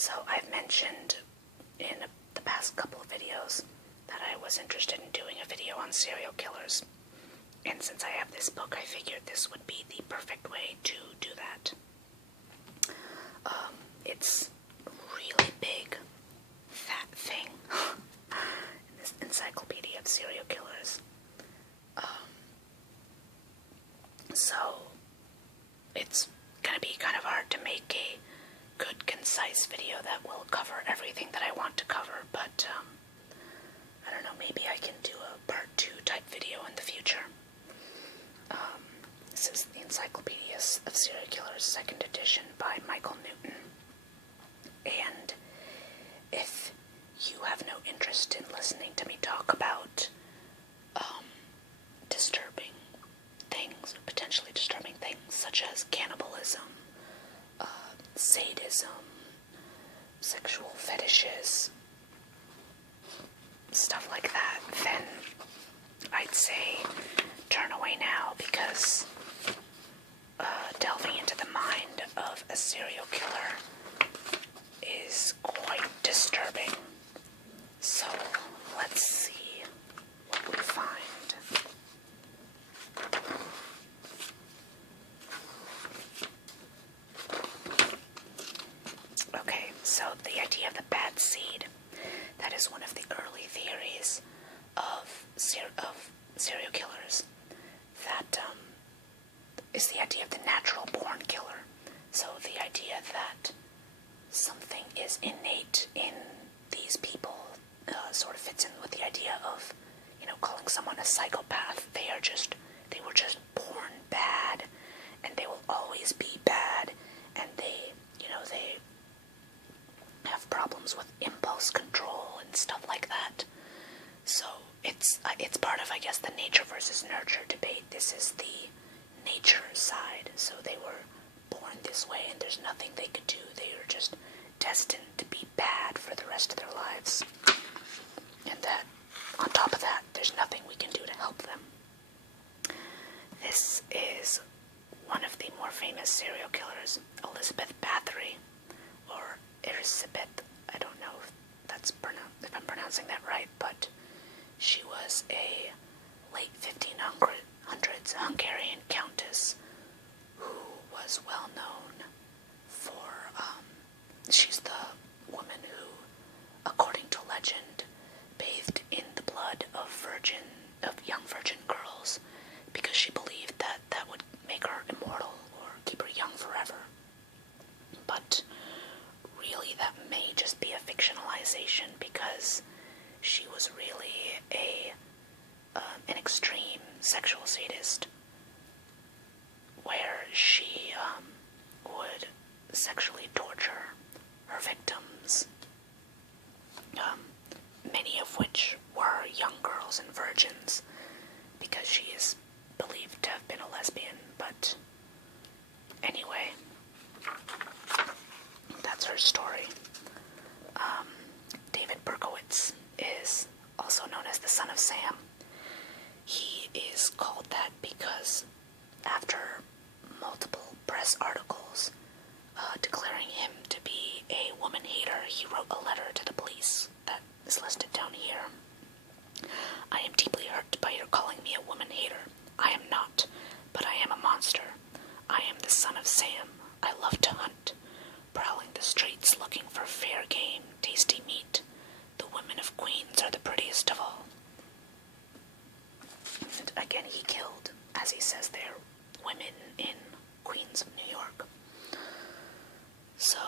So I've mentioned in the past couple of videos that I was interested in doing a video on serial killers. And since I have this book, I figured this would be the perfect way to do that. It's a really big, fat thing in this encyclopedia of serial killers. So it's going to be kind of hard to make a good, concise video that will cover everything that I want to cover, but I don't know, maybe I can do a part 2 type video in the future. This is the Encyclopedia of Serial Killers, 2nd edition by Michael Newton. And if you have no interest in listening to me talk about disturbing things, or potentially disturbing things, such as cannibalism, sadism, sexual fetishes, stuff like that, then I'd say turn away now, because delving into the mind of a serial killer is quite disturbing. So let's see what we find. Okay, so the idea of the bad seed, that is one of the early theories of serial killers. That is the idea of the natural born killer. So the idea that something is innate in these people sort of fits in with the idea of, calling someone a psychopath. They were just born bad, and they will always be bad, and they have problems with impulse control and stuff like that. So it's part of, I guess, the nature versus nurture debate. This is the nature side. So they were born this way, and there's nothing they could do. They are just destined to be bad for the rest of their lives. And that, on top of that, there's nothing we can do to help them. This is one of the more famous serial killers, Elizabeth Bathory, or Elisabeth. I don't know if I'm pronouncing that right, but she was a late 1500s Hungarian countess who was well known for, she's the woman who, according to legend, bathed in the blood of young virgin girls, because she believed that that would make her immortal or keep her young forever. But really, that may just be a fictionalization, because she was really an extreme sexual sadist, where she would sexually torture her victims, many of which were young girls and virgins, because she is believed to have been a lesbian. But anyway, that's her story. David Berkowitz is also known as the Son of Sam. He is called that because after multiple press articles declaring him to be a woman hater, he wrote a letter to the police that is listed down here. I am deeply hurt by your calling me a woman hater. I am not, but I am a monster. I am the Son of Sam. I love to hunt, prowling the streets looking for fair game, tasty meat. The women of Queens are the prettiest of all. And again, he killed, as he says there, women in Queens of New York. So,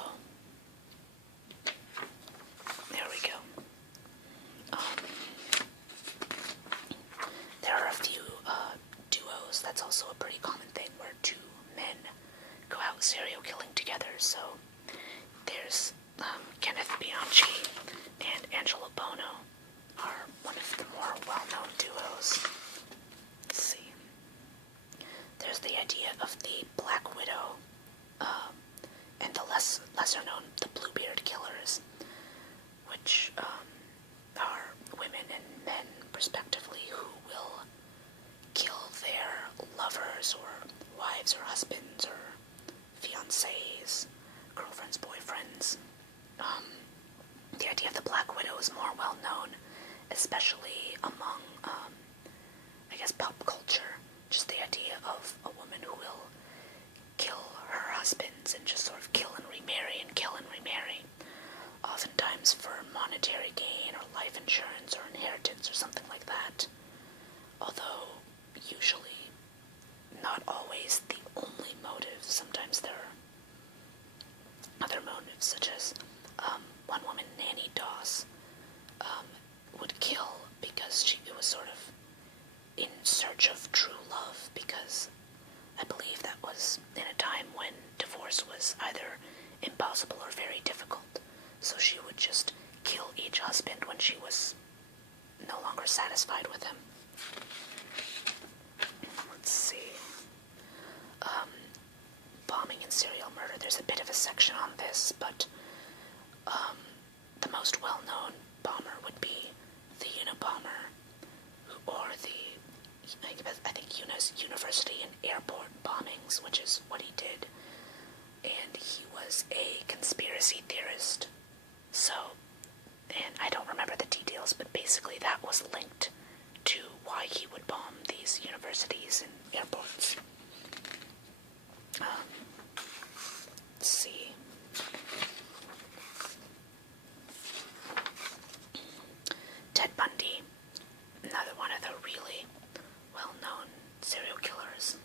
there we go. There are a few duos. That's also a pretty common thing, where two men go out serial killing together. So there's Kenneth Bianchi and Angelo Bono are one of the more well-known duos. Let's see. There's the idea of the Black Widow, and the lesser-known, the Bluebeard Killers, which are women and men, respectively, who will kill their lovers or wives or husbands or fiancés, girlfriends, boyfriends, idea of the Black Widow is more well known, especially among, I guess, pop culture. Just the idea of a woman who will kill her husbands and just sort of kill and remarry and kill and remarry, oftentimes for monetary gain or life insurance or inheritance or something like that. Although, usually, not always the only motive. Sometimes there are other motives, such as one woman, Nanny Doss, would kill because it was sort of in search of true love, because I believe that was in a time when divorce was either impossible or very difficult. So she would just kill each husband when she was no longer satisfied with him. Let's see. Bombing and serial murder. There's a bit of a section on this, but the most well-known bomber would be the Unabomber, or I think university and airport bombings, which is what he did. And he was a conspiracy theorist. So, and I don't remember the details, but basically that was linked to why he would bomb these universities and airports. Let's see. Ted Bundy, another one of the really well-known serial killers.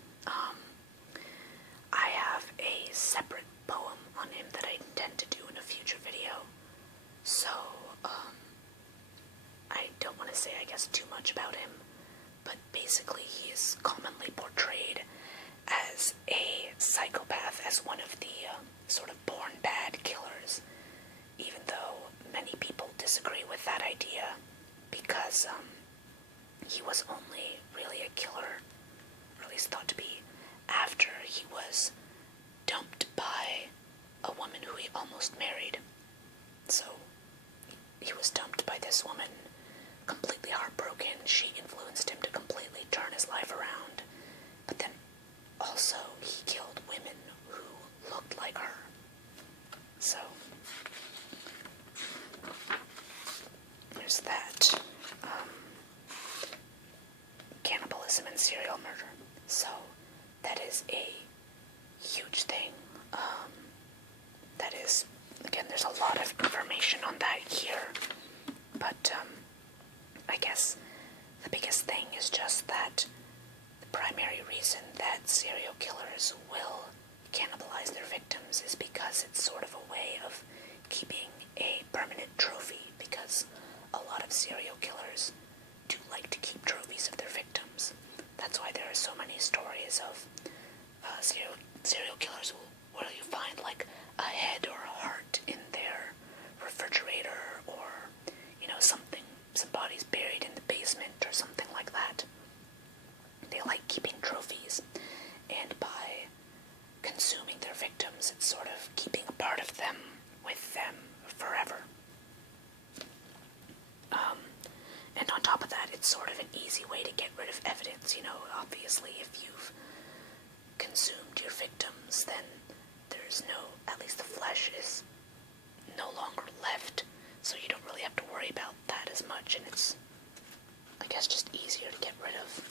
I have a separate poem on him that I intend to do in a future video. So, I don't want to say, I guess, too much about him, but basically he is commonly portrayed as a psychopath, as one of the sort of born bad killers, even though many people disagree with that idea, because he was only really a killer, or at least thought to be, after he was dumped by a woman who he almost married. So he was dumped by this woman, completely heartbroken. She influenced him to completely turn his life around. But then also he killed women who looked like her. So there's that. Cannibalism and serial murder. So that is a huge thing. That is, again, there's a lot of information on that here, but I guess the biggest thing is just that the primary reason that serial killers will cannibalize their victims is because it's sort of a way of keeping a permanent trophy, because a lot of serial killers do like to keep trophies of their victims. That's why there are so many stories of serial killers where you find like a head or a heart in their refrigerator, or some bodies buried in the basement or something like that. They like keeping trophies, and by consuming their victims, it's sort of keeping a part of them with them forever. And on top of that, it's sort of an easy way to get rid of evidence. Obviously, if you've consumed your victims, then there's at least the flesh is no longer left, so you don't really have to worry about that as much, and it's, I guess, just easier to get rid of.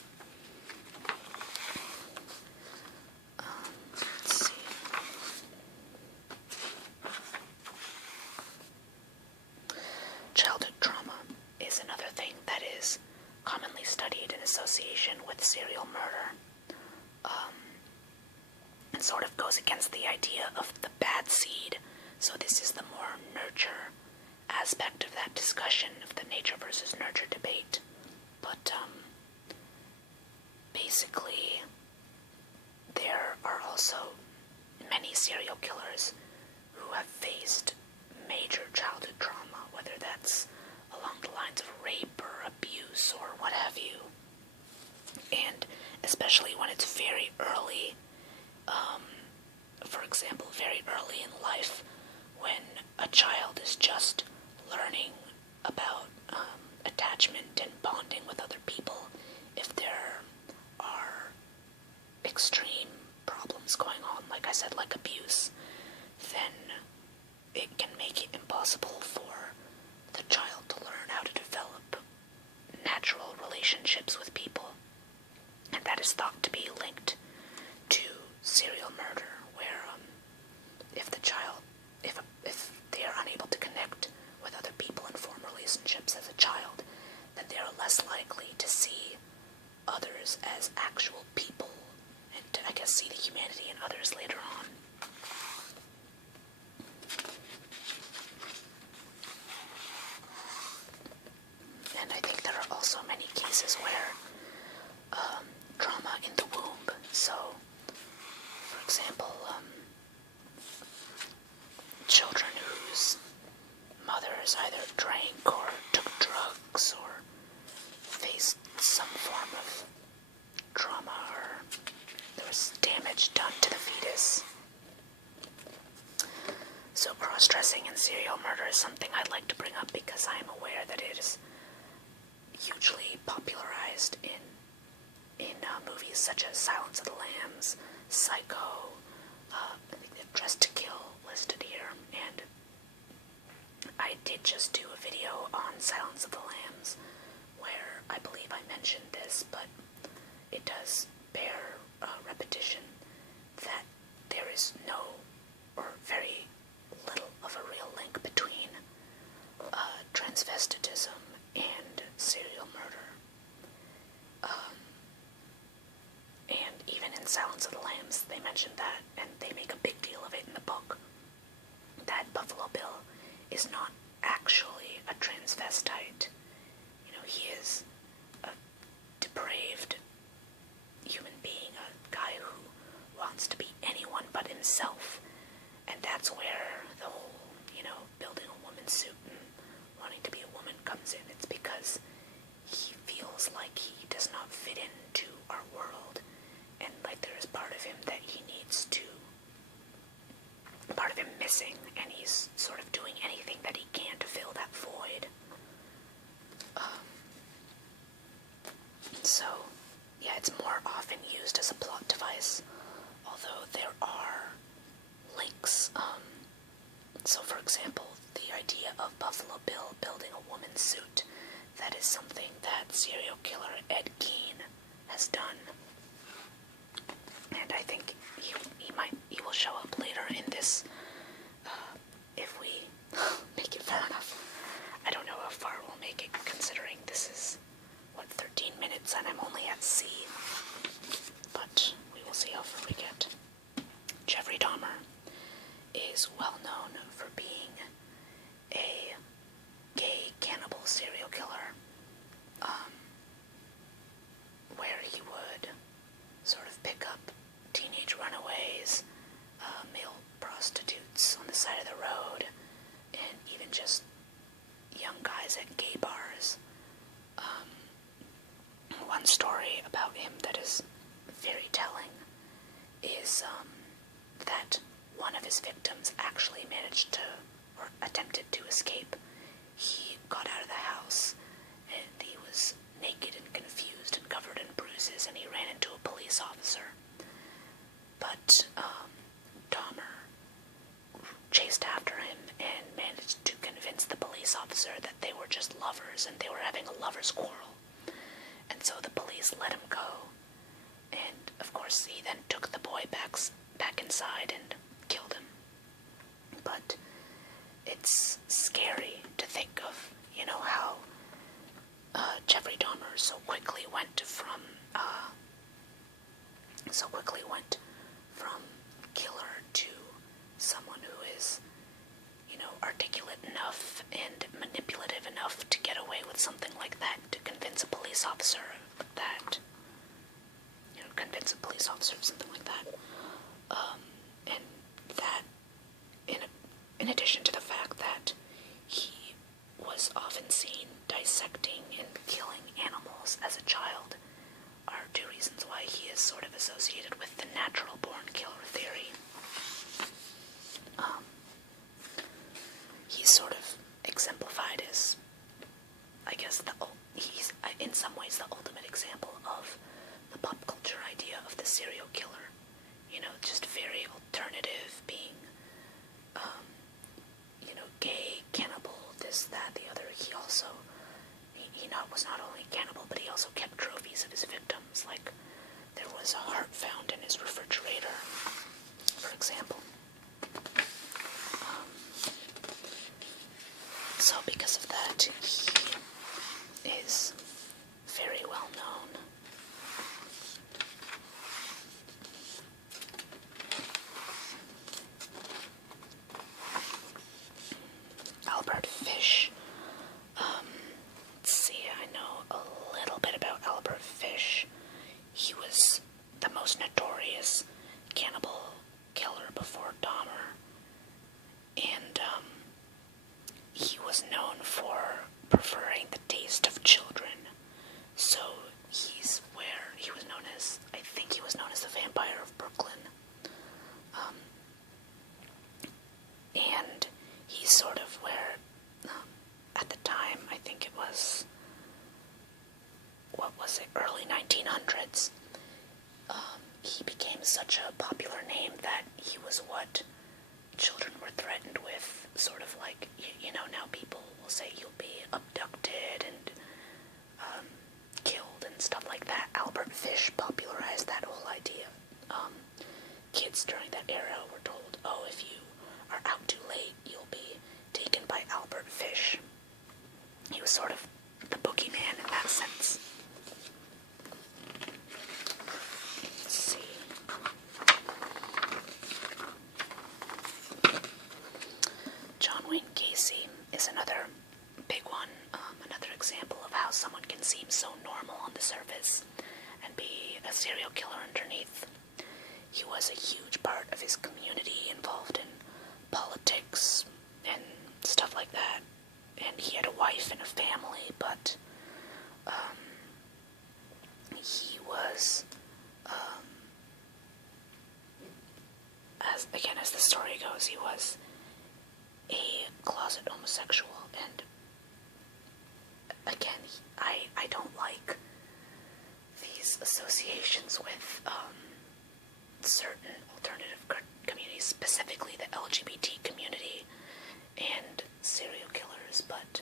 Let's see. Childhood trauma is another thing that is commonly studied in association with serial murder. It sort of goes against the idea of the bad seed, so this is the more nurture aspect of that discussion, of the nature versus nurture debate. But basically, there are also many serial killers who have faced major childhood trauma, whether that's along the lines of rape or abuse or what have you. And especially when it's very early, for example, very early in life, when a child is just learning about attachment and bonding with other people, if there are extreme problems going on, like I said, like abuse, then it can make it impossible for this is where trauma in the womb. So, for example, children whose mothers either drank or took drugs or faced some form of trauma, or there was damage done to the fetus. So cross-dressing in serial murder is something I'd like to bring up because I am aware that it is hugely popularized in movies such as Silence of the Lambs, Psycho, I think they have Dress to Kill listed here, and I did just do a video on Silence of the Lambs where I believe I mentioned this, but it does bear repetition that there is no or very little of a real link between transvestitism and serial murder. And even in Silence of the Lambs, they mention that, and they make a big deal of it in the book, that Buffalo Bill is not actually a transvestite. You know, he is a depraved human being, a guy who wants to be anyone but himself. And that's where the whole, building a woman's suit and wanting to be a woman comes in. It's because he feels like he does not fit into our world, and like there is part of him that he needs to, part of him missing, and he's sort of doing anything that he can to fill that void. So, yeah, it's more often used as a plot device, although there are links. So, for example, the idea of Buffalo Bill building a woman's suit, that is something that serial killer Ed Gein has done. And I think he will show up later in this, if we make it far enough. I don't know how far we'll make it, considering this is, 13 minutes, and I'm only at C. But we will see how far we get. Jeffrey Dahmer is well known for being a gay cannibal serial killer, where he would sort of pick up teenage runaways, male prostitutes on the side of the road, and even just young guys at gay bars. One story about him that is very telling is that one of his victims actually managed to, or attempted to escape. He got out of the house, and he was naked and confused and covered in bruises, and he ran into a police officer. But Dahmer chased after him and managed to convince the police officer that they were just lovers and they were having a lover's quarrel. And so the police let him go, and of course he then took the boy back inside and killed him. But it's scary to think of, how Jeffrey Dahmer so quickly went from killer to someone who is, articulate enough and manipulative enough to get away with something like that, to convince a police officer that, of something like that. And that, in addition to the fact that he was often seen dissecting and killing animals as a child, are two reasons why he is sort of associated with the natural-born killer theory. He's sort of exemplified as, I guess, he's in some ways the ultimate example of the pop culture idea of the serial killer. Just very alternative, being, gay, cannibal, this, that, the other. He also, was not only cannibal, but he also kept trophies of his victims. Like, there was a heart found in his refrigerator, for example. So because of that, he is very well known. Albert Fish. Let's see, I know a little bit about he was known for preferring the taste of children. So he was known as, I think he was known as the Vampire of Brooklyn. And he's sort of where, at the time, I think it was, early 1900s, he became such a popular name that he was what children were threatened with, sort of like, now people will say you'll be abducted and killed and stuff like that. Albert Fish popularized that whole idea. Kids during that era were told, oh, if you are out too late, you'll be taken by Albert Fish. He was sort of the boogeyman in that sense. Let's see. John Wayne Gacy is another big one, another example of how someone can seem so normal on the surface and be a serial killer underneath. He was a huge part of his community, involved in politics and stuff like that. And he had a wife and a family, but he was, as the story goes, he was a closet homosexual. And again, I don't like these associations with certain alternative communities, specifically the LGBT community and serial killers, but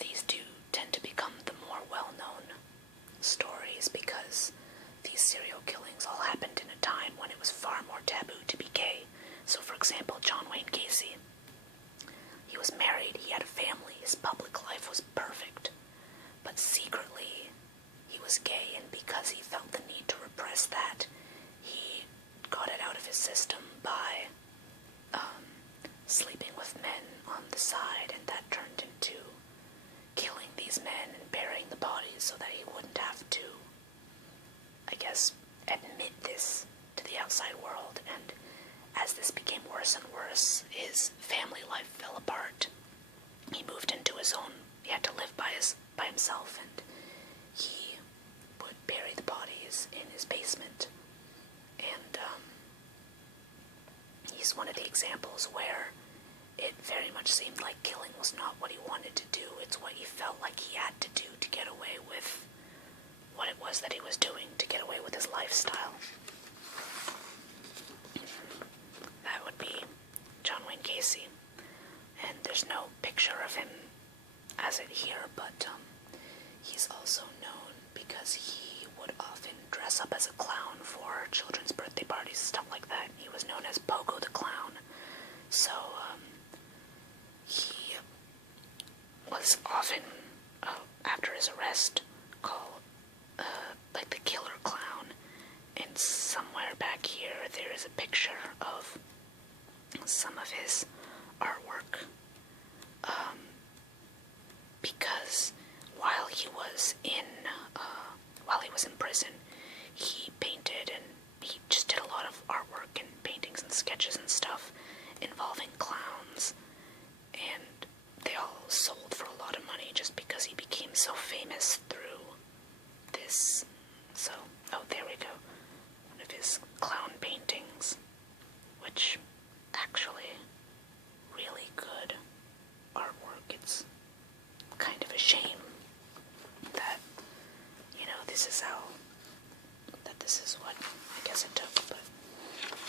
these do tend to become the more well-known stories because these serial killings all happened in a time when it was far more taboo to be gay. So, for example, John Wayne Gacy, he was married, he had a family, his public life was perfect, but secretly he was gay, and because he felt the need to repress that, he got it out of his system by sleeping with men on the side, and that turned into killing these men and burying the bodies so that he wouldn't have to, I guess, admit this to the outside world. And as this became worse and worse, his family life fell apart. He moved into his own, he had to live by himself, and he would bury the bodies in his basement. And he's one of the examples where it very much seemed like killing was not what he wanted to do. It's what he felt like he had to do to get away with what it was that he was doing, to get away with his lifestyle. That would be John Wayne Gacy. And there's no picture of him as it here, but he's also known because he would often dress up as a clown for children's birthday parties, stuff like that. He was known as Pogo the Clown. So, he was often, after his arrest, called, like the Killer Clown. And somewhere back here, there is a picture of some of his artwork. Because while he was in prison, he painted, and he just did a lot of artwork and paintings and sketches and stuff involving clowns, and they all sold for a lot of money just because he became so famous through this. So, there we go. One of his clown paintings, which actually really good artwork. It's kind of a shame that, this is what I guess it took, but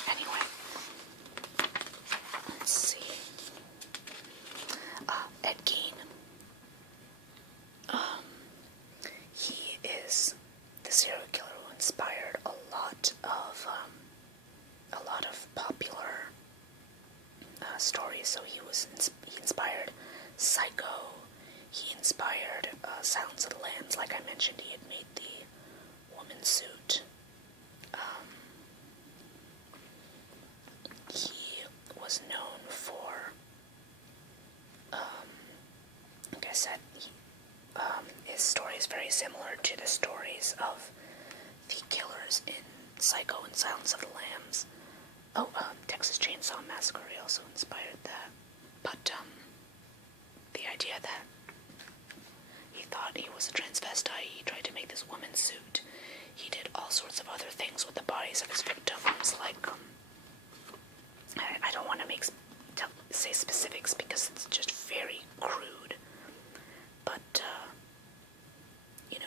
anyway. Let's see. Ed Gein. He is the serial killer who inspired a lot of popular stories. So he inspired Psycho. He inspired Silence of the Lambs. Like I mentioned, he had made the woman suit. He was known for, like I said, his story is very similar to the stories of the killers in Psycho and Silence of the Lambs. Texas Chainsaw Massacre also inspired that. But the was a transvestite. He tried to make this woman's suit. He did all sorts of other things with the bodies of his victims, like, I don't want to say specifics because it's just very crude, but,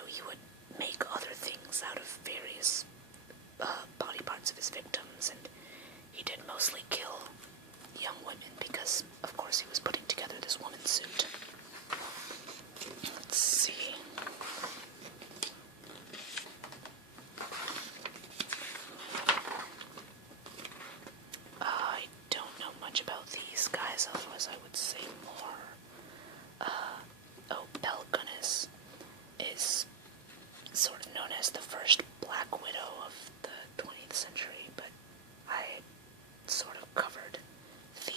he would make other things out of various body parts of his victims, and he did mostly kill young women because, of course, he was putting together this woman's suit. Let's see. I don't know much about these guys, otherwise I would say more. Belle Gunness is sort of known as the first Black Widow of the 20th century, but I sort of covered the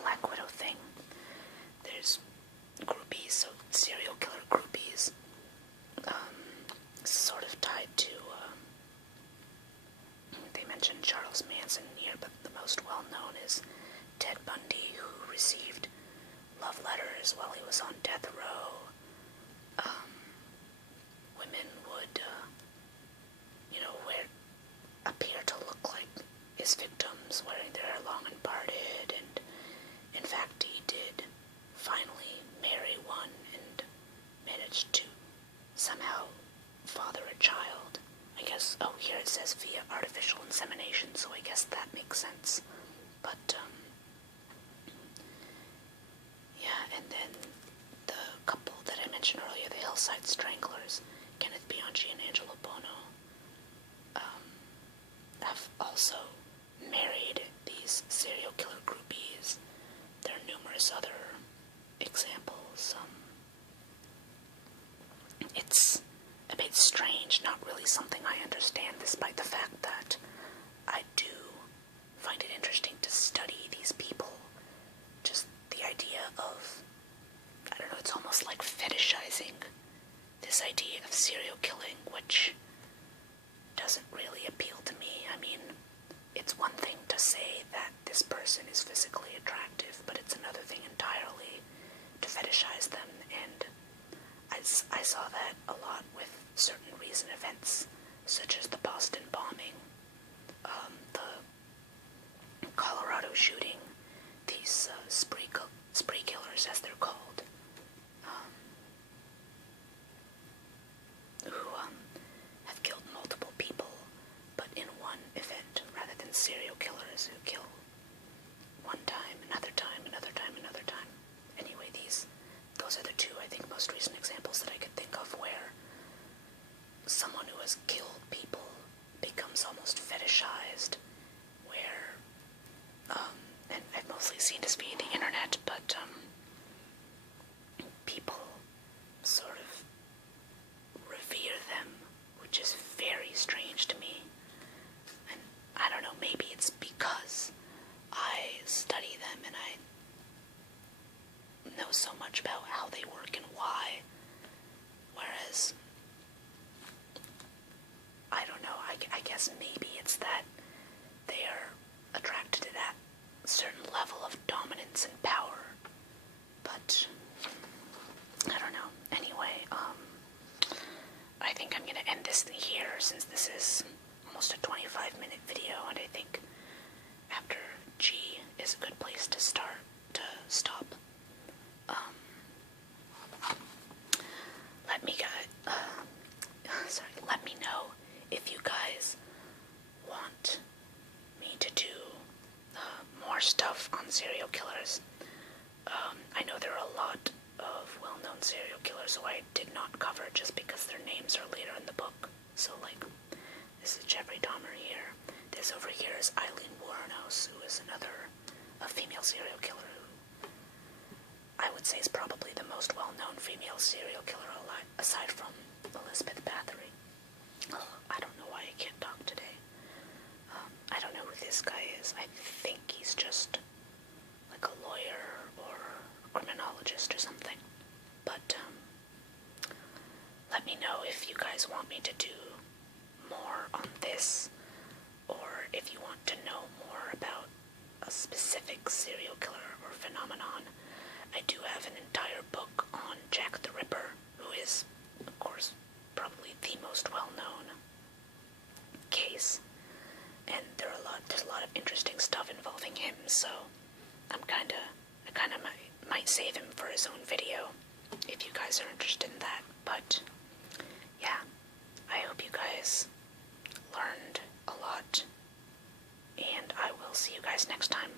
Black Widow thing. There's groupies, so serial killer groupies, sort of tied to, they mentioned Charles Manson here, but the most well-known is Ted Bundy, who received love letters while he was on death row. Women would, appear to look like his victims, wearing their hair long and parted, and in fact he did finally marry one and managed to somehow father a child. I guess, here it says via artificial insemination, so I guess that makes sense. But, yeah, and then the couple that I mentioned earlier, the Hillside Stranglers, Kenneth Bianchi and Angelo Bono, have also married these serial killer groupies. There are numerous other examples. It's a bit strange, not really something I understand, despite the fact that I do find it interesting to study these people. Just the idea of, I don't know, it's almost like fetishizing this idea of serial killing, which doesn't really appeal to me. I mean, it's one thing to say that this person is physically attractive, but it's another thing entirely to fetishize them, and I saw that a lot with certain recent events, such as the Boston bombing, the Colorado shooting, these spree killers, as they're called, who have killed multiple people, but in one event, rather than serial killers who kill one time, another time, another time, another time. Anyway, those are the two, I think, most recent examples that I could think of where someone who has killed people becomes almost fetishized, where, and I've mostly seen this via the internet, but, people sort of revere them, which is very strange to me. And I don't know, maybe it's because I study them and I know so much about how they work and why, whereas, I don't know, I guess maybe it's that they are attracted to that certain level of dominance and power, but I don't know. Anyway, I think I'm gonna end this here, since this is almost a 25-minute video, and I think after G is a good place to stop. Let me know if you guys want me to do more stuff on serial killers. I know there are a lot of well-known serial killers who I did not cover just because their names are later in the book. So, like, this is Jeffrey Dahmer here. This over here is Eileen Wuornos, who is a female serial killer who I would say is probably the most well-known female serial killer alive, aside from Elizabeth Bathory. I don't know why I can't talk today. I don't know who this guy is. I think he's just like a lawyer or a criminologist or something. But let me know if you guys want me to do more on this, or if you want to know more about a specific serial killer or phenomenon. I do have an entire book on Jack the Ripper, who interesting stuff involving him, so I kinda might save him for his own video, if you guys are interested in that. But, yeah, I hope you guys learned a lot, and I will see you guys next time.